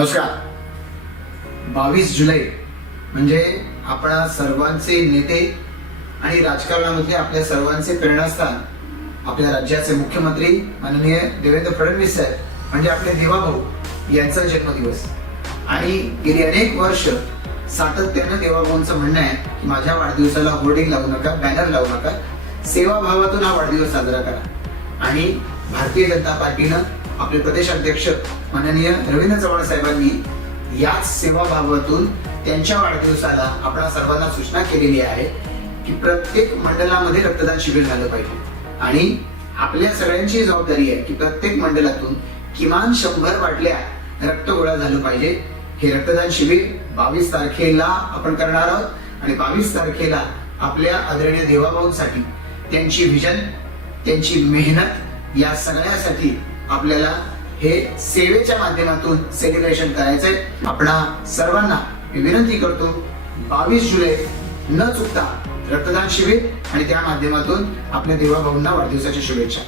नमस्कार. 22 जुलै म्हणजे आपणा सर्वांचे नेते आणि राजकारणामध्ये आपल्या सर्वांचे प्रेरणास्थान आपल्या राज्याचे मुख्यमंत्री माननीय देवेंद्र फडणवीस साहेब म्हणजे आपले देवाभाऊ यांचा जन्मदिवस. आणि गेली अनेक वर्ष सातत्यानं देवाभाऊंचं म्हणणं आहे की माझ्या वाढदिवसाला होर्डिंग लावू नका, बॅनर लावू नका, सेवाभावातून हा वाढदिवस साजरा करा. आणि भारतीय जनता पार्टीनं आपले प्रदेशाध्यक्ष माननीय रवींद्र चव्हाण साहेबांनी याच सेवाभावातून त्यांच्या वाढदिवसाला आपणा सर्वांना सूचना केलेली आहे की प्रत्येक मंडलामध्ये रक्तदान शिबिर झालं पाहिजे. आणि आपल्या सगळ्यांची जबाबदारी आहे की प्रत्येक मंडलातून किमान 100 बाटल्या रक्त गोळा झालं पाहिजे. हे रक्तदान शिबिर 22 तारखेला आपण करणार आहोत. आणि 22 तारखेला आपल्या आदरणीय देवाभाऊंसाठी त्यांची व्हिजन, त्यांची मेहनत या सगळ्यासाठी आपल्याला हे सेवेच्या माध्यमातून सेलिब्रेशन करायचंय. आपणा सर्वांना मी विनंती करतो, 22 जुलै न चुकता रक्तदान शिबिर आणि त्या माध्यमातून आपल्या देवाभाऊंना वाढदिवसाच्या शुभेच्छा.